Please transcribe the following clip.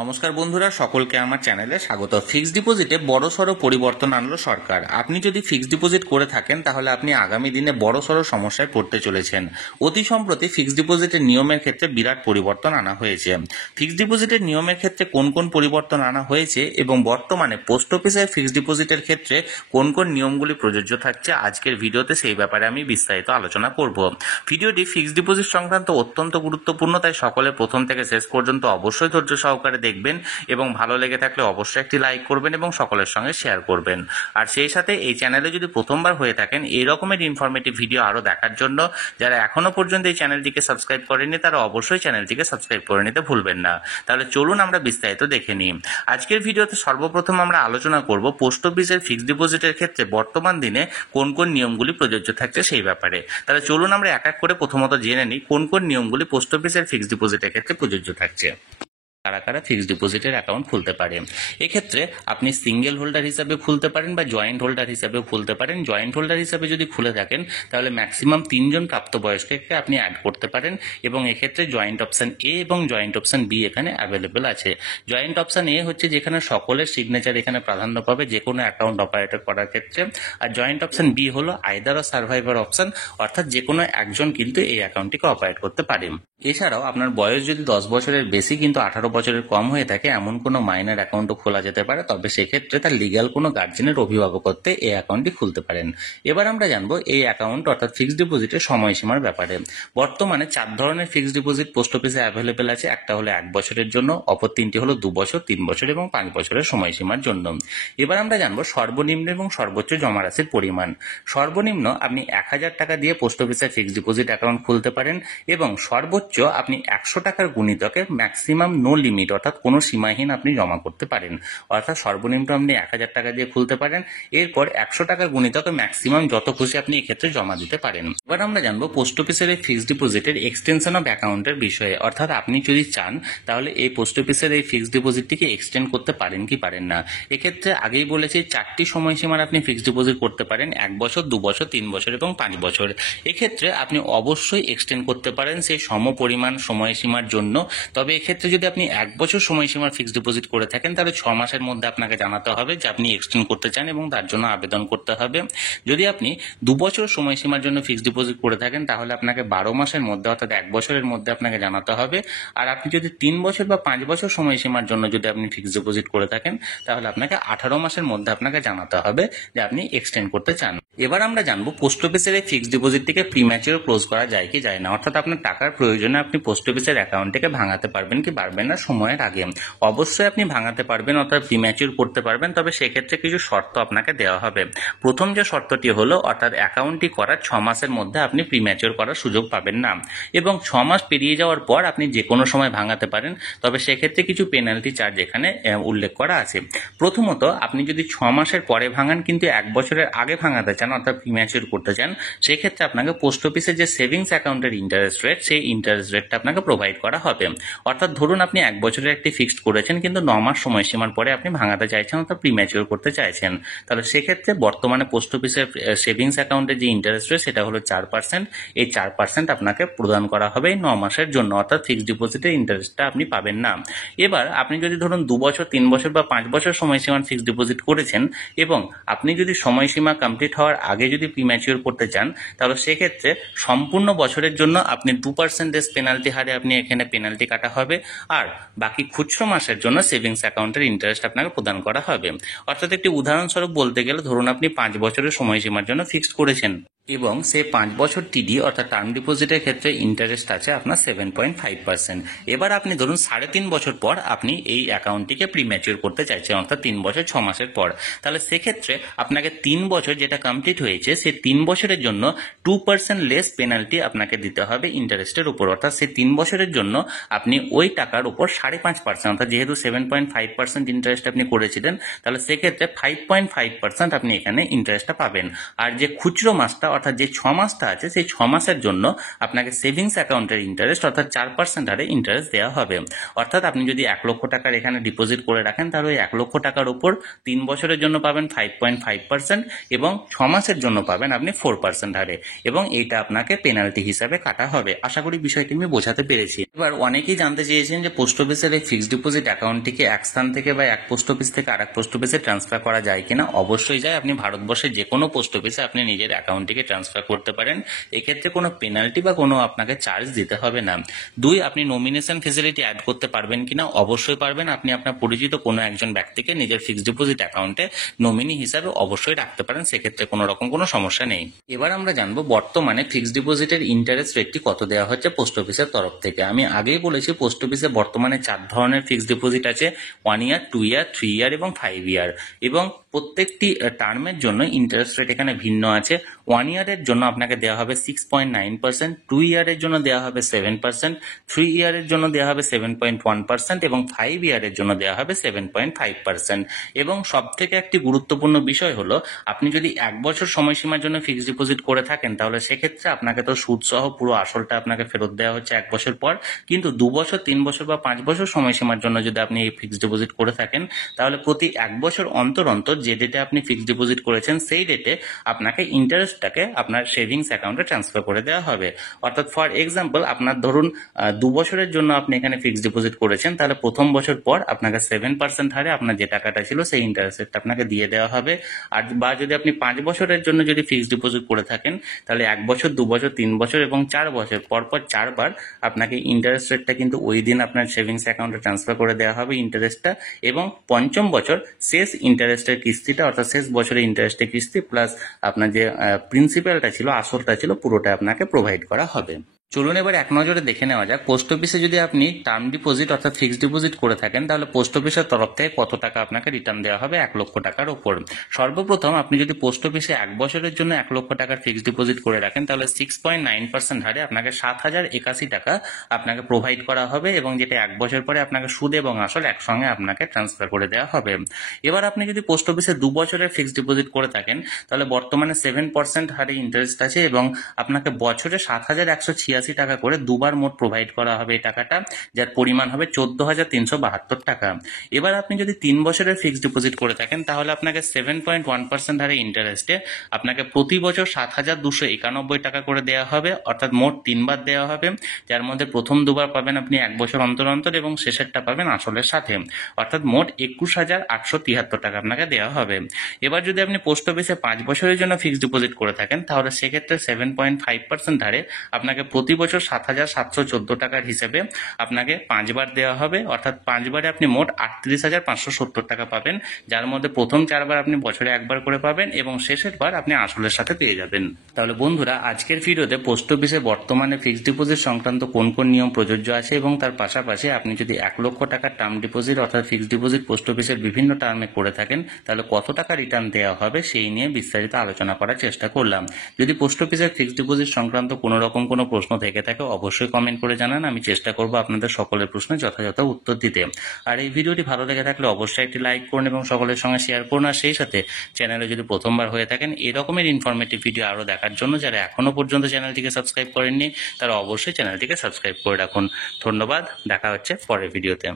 নমস্কার বন্ধুরা, সকলকে আমার চ্যানেলে স্বাগত। ফিক্সড ডিপোজিটে বড়সড় পরিবর্তন আনলো সরকার। আপনি যদি ফিক্সড ডিপোজিট করে থাকেন তাহলে আপনি আগামী দিনে বড়সড় সমস্যায় পড়তে চলেছেন। অতি সম্প্রতি ফিক্সড ডিপোজিটের নিয়মের ক্ষেত্রে বিরাট পরিবর্তন আনা হয়েছে। ফিক্সড ডিপোজিটের নিয়মের ক্ষেত্রে কোন কোন পরিবর্তন আনা হয়েছে এবং বর্তমানে পোস্ট অফিসের ফিক্সড ডিপোজিটের ক্ষেত্রে কোন কোন নিয়মগুলি প্রযোজ্য থাকছে, আজকের ভিডিওতে সেই ব্যাপারে আমি বিস্তারিত আলোচনা করব। ভিডিওটি ফিক্সড ডিপোজিট সংক্রান্ত অত্যন্ত গুরুত্বপূর্ণ, তাই সকলে প্রথম থেকে শেষ পর্যন্ত অবশ্যই ধৈর্য সহকারে দেখবেন এবং ভালো লেগে থাকলে অবশ্যই একটি লাইক করবেন এবং সকলের সঙ্গে শেয়ার করবেন। আর সেই সাথে এই চ্যানেলে যদি প্রথমবার হয়ে থাকেন এই রকমের ইনফরমেটিভ ভিডিও আরও দেখার জন্য যারা এখনো পর্যন্ত এই চ্যানেলটিকে সাবস্ক্রাইব করেননি তারা অবশ্যই চ্যানেলটিকে সাবস্ক্রাইব করে নিতে ভুলবেন না। তাহলে চলুন আমরা বিস্তারিত দেখে নিই। আজকের ভিডিওতে সর্বপ্রথম আমরা আলোচনা করব পোস্ট অফিসের ফিক্সড ডিপোজিটের ক্ষেত্রে বর্তমান দিনে কোন কোন নিয়মগুলি প্রযোজ্য থাকছে সেই ব্যাপারে। তাহলে চলুন আমরা এক এক করে প্রথমত জেনে নিই কোন কোন নিয়মগুলি পোস্ট অফিসের ফিক্সড ডিপোজিটের ক্ষেত্রে প্রযোজ্য থাকছে। কারা কারা ফিক্সড ডিপোজিটের অ্যাকাউন্ট খুলতে পারে। এক্ষেত্রে আপনি সিঙ্গেল হোল্ডার হিসাবে খুলতে পারেন বা জয়েন্ট হোল্ডার হিসাবেও খুলতে পারেন। জয়েন্ট হোল্ডার হিসাবে যদি খুলে থাকেন তাহলে ম্যাক্সিমাম 3 জন প্রাপ্তবয়স্ককে আপনি অ্যাড করতে পারেন এবং এক্ষেত্রে জয়েন্ট অপশন এ এবং জয়েন্ট অপশন বি এখানে অ্যাভেলেবেল আছে। জয়েন্ট অপশন এ হচ্ছে যেখানে সকলের সিগনেচার এখানে প্রাধান্য পাবে যে কোনো অ্যাকাউন্ট অপারেটর করার ক্ষেত্রে, আর জয়েন্ট অপশন বি হলো আইদার অর সার্ভাইভার অপশন, অর্থাৎ যে কোনো একজন কিন্তু এই অ্যাকাউন্টটিকে অপারেট করতে পারেন। এছাড়াও আপনার বয়স যদি 10 বছরের বেশি কিন্তু 18 বছরের কম হয়ে থাকে এমন কোনো মাইনর অ্যাকাউন্টও খোলা যেতে পারে, তবে সেক্ষেত্রে তার লিগ্যাল কোনো গার্জেনের অভিভাবকত্বে এই অ্যাকাউন্টটি খুলতে পারেন। এবার আমরা জানবো এই অ্যাকাউন্ট অর্থাৎ ফিক্সড ডিপোজিটের সময়সীমার ব্যাপারে। বর্তমানে 4 ধরনের ফিক্সড ডিপোজিট পোস্ট অফিসে অ্যাভেলেবেল আছে। একটা হলো 1 বছরের জন্য, অপর 3টি হলো 2 বছর, 3 বছর এবং 5 বছরের সময়সীমার জন্য। এবার আমরা জানবো সর্বনিম্ন এবং সর্বোচ্চ জমা রাশির পরিমাণ। সর্বনিম্ন আপনি 1000 টাকা দিয়ে পোস্ট অফিসে ফিক্সড ডিপোজিট অ্যাকাউন্ট খুলতে পারেন এবং সর্বোচ্চ আপনি 100 টাকার গুণিতকে ম্যাক্সিমাম নো লিমিট অর্থাৎ কোনো সীমাহীন আপনি জমা করতে পারেন। অর্থাৎ সর্বনিম্ন আপনি 1000 টাকা দিয়ে খুলতে পারেন, এরপর 100 টাকার গুণিতকে ম্যাক্সিমাম যত খুশি আপনি এক্ষেত্রে জমা দিতে পারেন। এবার আমরা জানবো পোস্ট অফিসের এই ফিক্সড ডিপোজিটের এক্সটেনশন অফ অ্যাকাউন্টের বিষয়ে। অর্থাৎ আপনি যদি চান তাহলে এই পোস্ট অফিসের এই ফিক্সড ডিপোজিটটিকে এক্সটেন্ড করতে পারেন কি পারেন না। এক্ষেত্রে আগেই বলেছি 4টি সময়সীমার আপনি ফিক্সড ডিপোজিট করতে পারেন, 1 বছর, 2 বছর, 3 বছর এবং 5 বছর। এক্ষেত্রে আপনি অবশ্যই এক্সটেন্ড করতে পারেন সেই সম পরিমাণ সময়সীমার জন্য। তবে এক্ষেত্রে যদি আপনি 1 বছর সময়সীমার ফিক্সড ডিপোজিট করে থাকেন তাহলে 6 মাসের মধ্যে আপনাকে জানাতে হবে যে আপনি এক্সটেন্ড করতে চান এবং তার জন্য আবেদন করতে হবে। যদি আপনি 2 বছর সময়সীমার জন্য ফিক্সড ডিপোজিট করে থাকেন তাহলে আপনাকে 12 মাসের মধ্যে অর্থাৎ 1 বছরের মধ্যে আপনাকে জানাতে হবে। আর আপনি যদি 3 বছর বা 5 বছর সময়সীমার জন্য যদি আপনি ফিক্সড ডিপোজিট করে থাকেন তাহলে আপনাকে 18 মাসের মধ্যে আপনাকে জানাতে হবে যে আপনি এক্সটেন্ড করতে চান। এবার আমরা জানবো পোস্ট অফিসের এই ফিক্সড ডিপোজিটটিকে প্রিম্যাচিওর ক্লোজ করা যায় কি যায় না। অর্থাৎ আপনার টাকার প্রয়োজনে আপনি পোস্ট অফিসের অ্যাকাউন্টটিকে ভাঙাতে পারবেন কি পারবেন না সময়ের আগে। অবশ্যই আপনি ভাঙাতে পারবেন অর্থাৎ প্রিম্যাচিওর করতে পারবেন, তবে সেক্ষেত্রে কিছু শর্ত আপনাকে দেওয়া হবে। প্রথম যে শর্তটি হলো অর্থাৎ অ্যাকাউন্টটি করার 6 মাসের মধ্যে আপনি প্রিম্যাচিওর করার সুযোগ পাবেন না এবং 6 মাস পেরিয়ে যাওয়ার পর আপনি যে কোনো সময় ভাঙাতে পারেন, তবে সেক্ষেত্রে কিছু পেনাল্টি চার্জ এখানে উল্লেখ করা আছে। প্রথমত আপনি যদি 6 মাসের পরে ভাঙান কিন্তু 1 বছরের আগে ভাঙাতে চান অর্থাৎ প্রিম্যাচিওর করতে চান, সেক্ষেত্রে আপনাকে পোস্ট অফিসে যে সেভিংস অ্যাকাউন্টের ইন্টারেস্ট রেট সেই ইন্টারেস্ট রেটটা আপনাকে প্রোভাইড করা হবে। অর্থাৎ ধরুন আপনি 1 বছরের একটি ফিক্সড করেছেন কিন্তু 9 মাস সময়সীমার পরে আপনি ভাঙাতে চাইছেন অর্থাৎ প্রিম্যাচিওর করতে চাইছেন, তাহলে সেক্ষেত্রে বর্তমানে পোস্ট অফিসের সেভিংস অ্যাকাউন্টের যে ইন্টারেস্ট রেট সেটা হলো 4%। এই 4% আপনাকে প্রদান করা হবে 9 মাসের জন্য, অর্থাৎ ফিক্সড ডিপোজিটের ইন্টারেস্টটা আপনি পাবেন না। এবার আপনি যদি ধরুন 2 বছর, 3 বছর বা 5 বছর সময়সীমার ফিক্সড ডিপোজিট করেছেন এবং আপনি যদি সময়সীমা কমপ্লিট হওয়ার আগে যদি প্রিম্যাচিওর করতে চান তাহলে সেক্ষেত্রে সম্পূর্ণ বছরের জন্য আপনি 2% পেনাল্টি হারে আপনি এখানে পেনাল্টি কাটা হবে, আর বাকি খুচরো মাসের জন্য সেভিংস অ্যাকাউন্টের ইন্টারেস্ট আপনাকে প্রদান করা হবে। অর্থাৎ একটি উদাহরণস্বরূপ বলতে গেলে ধরুন আপনি 5 বছরের সময়সীমার জন্য ফিক্সড করেছেন এবং সেই 5 বছর টিডি অর্থাৎ টার্ম ডিপোজিটের ক্ষেত্রে ইন্টারেস্ট আছে আপনার 7.5%। এবার আপনি ধরুন 3.5 বছর পর আপনি এই অ্যাকাউন্টটিকে প্রিম্যাচিওর করতে চাইছেন অর্থাৎ 3 বছর 6 মাসের পর, তাহলে সেক্ষেত্রে আপনাকে 3 বছর যেটা কমপ্লিট হয়েছে সেই 3 বছরের জন্য 2% লেস পেনাল্টি আপনাকে দিতে হবে ইন্টারেস্টের উপর। অর্থাৎ সেই 3 বছরের জন্য আপনি ওই টাকার উপর 5.5% অর্থাৎ যেহেতু 7.5% ইন্টারেস্ট আপনি করেছিলেন তাহলে সেক্ষেত্রে 5.5% আপনি এখানে ইন্টারেস্টটা পাবেন। আর যে খুচরো মাসটা অর্থাৎ যে 6 মাসটা আছে সেই 6 মাসের জন্য আপনাকে সেভিংস অ্যাকাউন্টের ইন্টারেস্ট অর্থাৎ 4% হারে ইন্টারেস্ট দেওয়া হবে। অর্থাৎ আপনি যদি 1 লক্ষ টাকার এখানে ডিপোজিট করে রাখেন তাহলে ওই 1 লক্ষ টাকার উপর 3 বছরের জন্য পাবেন 5.5% এবং 6 মাসের জন্য পাবেন আপনি 4% হারে, এবং এইটা আপনাকে পেনাল্টি হিসাবে কাটা হবে। আশা করি বিষয়টি আমি বোঝাতে পেরেছি। এবার অনেকেই জানতে চেয়েছেন যে পোস্ট অফিসের এই ফিক্সড ডিপোজিট অ্যাকাউন্টটিকে এক স্থান থেকে বা এক পোস্ট অফিস থেকে আরেক পোস্ট অফিসে ট্রান্সফার করা যায় কিনা। অবশ্যই যায়, আপনি ভারতবর্ষের যে কোনো পোস্ট অফিসে আপনি নিজের অ্যাকাউন্টটিকে ট্রান্সফার করতে পারেন। এক্ষেত্রে কোনো পেনাল্টি বা কোনো আপনাকে চার্জ দিতে হবে না। 2, আপনি নমিনেশন ফেসিলিটি অ্যাড করতে পারবেন কিনা। অবশ্যই পারবেন। আপনি আপনার পরিচিত কোনো একজন ব্যক্তিকে নিজের ফিক্সড ডিপোজিট অ্যাকাউন্টে নমিনি হিসাবে অবশ্যই রাখতে পারেন, সেক্ষেত্রে কোনো রকম কোনো সমস্যা নেই। এবার আমরা জানবো বর্তমানে ফিক্সড ডিপোজিটের ইন্টারেস্ট রেটটি কত দেওয়া হচ্ছে পোস্ট অফিসের তরফ থেকে। আমি আগেই বলেছি পোস্ট অফিসে বর্তমানে 4 ধরনের ফিক্সড ডিপোজিট আছে, 1 ইয়ার, 2 ইয়ার, 3 ইয়ার এবং 5 ইয়ার, এবং প্রত্যেকটি টার্মের জন্য ইন্টারেস্ট রেট এখানে ভিন্ন আছে। 1 ইয়ারের জন্য আপনাকে দেওয়া হবে 6.9%, 2 ইয়ারের জন্য দেওয়া হবে 7%, 3 ইয়ারের জন্য দেওয়া হবে 7.1% এবং 5 ইয়ারের জন্য দেওয়া হবে 7.5%। এবং সব থেকে একটি গুরুত্বপূর্ণ বিষয় হলো আপনি যদি 1 বছর সময়সীমার জন্য ফিক্সড ডিপোজিট করে থাকেন তাহলে সেক্ষেত্রে আপনাকে তো সুদ সহ পুরো আসলটা আপনাকে ফেরত দেওয়া হচ্ছে 1 বছর পর। কিন্তু 2 বছর, 3 বছর বা 5 বছর সময়সীমার জন্য যদি আপনি এই ফিক্সড ডিপোজিট করে থাকেন তাহলে প্রতি 1 বছর অন্তর অন্তর যে ডেটে আপনি ফিক্সড ডিপোজিট করেছেন সেই ডেটে আপনাকে ইন্টারেস্টটাকে আপনার সেভিংস অ্যাকাউন্টে ট্রান্সফার করে দেওয়া হবে। অর্থাৎ ফর এক্সাম্পল আপনার ধরুন 2 বছরের জন্য আপনি এখানে ফিক্সড ডিপোজিট করেছেন, তাহলে প্রথম বছর পর আপনাকে 7% হারে আপনার যে টাকাটা ছিল সেই ইন্টারেস্টটা আপনাকে দিয়ে দেওয়া হবে। আর বা যদি আপনি 5 বছরের জন্য যদি ফিক্সড ডিপোজিট করে থাকেন তাহলে 1 বছর, 2 বছর, 3 বছর এবং 4 বছর পরপর 4 বার আপনাকে ইন্টারেস্ট রেটটা কিন্তু ওই দিন আপনার সেভিংস অ্যাকাউন্টে ট্রান্সফার করে দেওয়া হবে ইন্টারেস্টটা, এবং পঞ্চম বছর শেষ ইন্টারেস্টের কিস্তিটা অর্থাৎ শেষ বছরের ইন্টারেস্টের কিস্তি প্লাস আপনার যে প্রিন্সিপালটা ছিল, আসলটা ছিল, পুরোটা আপনাকে প্রোভাইড করা হবে। চলুন এবার এক নজরে দেখে নেওয়া যাক পোস্ট অফিসে যদি আপনি টার্ম ডিপোজিট অর্থাৎ ফিক্সড ডিপোজিট করে থাকেন তাহলে পোস্ট অফিসের তরফ থেকে কত টাকা আপনাকে রিটার্ন দেওয়া হবে 1 লক্ষ টাকার উপর। সর্বপ্রথম আপনি যদি পোস্ট অফিসে 1 বছরের জন্য 1 লক্ষ টাকার ফিক্সড ডিপোজিট করে রাখেন তাহলে 6.9% হারে আপনাকে 7,081 টাকা আপনাকে প্রোভাইড করা হবে, এবং যেটা 1 বছর পরে আপনাকে সুদ এবং আসল একসঙ্গে আপনাকে ট্রান্সফার করে দেওয়া হবে। এবার আপনি যদি পোস্ট অফিসে 2 বছরের ফিক্সড ডিপোজিট করে থাকেন তাহলে বর্তমানে 7% হারে ইন্টারেস্ট আছে এবং আপনাকে বছরে 7,186 টাকা করে দুবার মোট প্রোভাইড করা হবে এই টাকাটা, যার পরিমাণ হবে 14,372 টাকা। এবার আপনি যদি 3 বছরের ফিক্সড ডিপোজিট করে থাকেন তাহলে আপনাকে 7.1% হারে ইন্টারেস্টে আপনাকে প্রতি বছর 7,291 টাকা করে দেওয়া হবে, অর্থাৎ মোট 3 বার দেওয়া হবে, যার মধ্যে প্রথম 2 বার পাবেন আপনি 1 বছর অন্তর অন্তর এবং শেষেরটা পাবেন আসলের সাথে, অর্থাৎ মোট 21,873 টাকা আপনাকে দেওয়া হবে। এবার যদি আপনি পোস্ট অফিসে 5 বছরের জন্য ফিক্সড ডিপোজিট করে থাকেন তাহলে সেক্ষেত্রে 7.5% হারে আপনাকে প্রতি বছর 7,714 টাকার হিসেবে আপনাকে 5 বার দেওয়া হবে, অর্থাৎ 5 বারে আপনি মোট 38,570 টাকা পাবেন, যার মধ্যে প্রথম 4 বার আপনি বছরে 1 বার করে পাবেন এবং শেষের বার আপনি আসলের সাথে পেয়ে যাবেন। তাহলে বন্ধুরা আজকের ভিডিওতে পোস্ট অফিসে বর্তমানে ফিক্সড ডিপোজিট সংক্রান্ত কোন কোন নিয়ম প্রযোজ্য আছে এবং তার পাশাপাশি আপনি যদি 1 লক্ষ টাকার টার্ম ডিপোজিট অর্থাৎ ফিক্সড ডিপোজিট পোস্ট অফিসের বিভিন্ন টার্মে করে থাকেন তাহলে কত টাকা রিটার্ন দেওয়া হবে সেই নিয়ে বিস্তারিত আলোচনা করার চেষ্টা করলাম। যদি পোস্ট অফিসের ফিক্সড ডিপোজিট সংক্রান্ত কোনো রকম কোনো প্রশ্ন থেকে থাকে অবশ্যই কমেন্ট করে জানান, আমি চেষ্টা করব আপনাদের সকলের প্রশ্নের যথাযথ উত্তর দিতে। আর এই ভিডিওটি ভালো লেগে থাকলে অবশ্যই একটি লাইক করুন এবং সকলের সঙ্গে শেয়ার করুন। আর সেই সাথে চ্যানেলে যদি প্রথমবার হয়ে থাকেন এই রকমের ইনফরমেটিভ ভিডিও আরও দেখার জন্য যারা এখনো পর্যন্ত চ্যানেলটিকে সাবস্ক্রাইব করেননি তারা অবশ্যই চ্যানেলটিকে সাবস্ক্রাইব করে রাখুন। ধন্যবাদ, দেখা হচ্ছে পরের ভিডিওতে।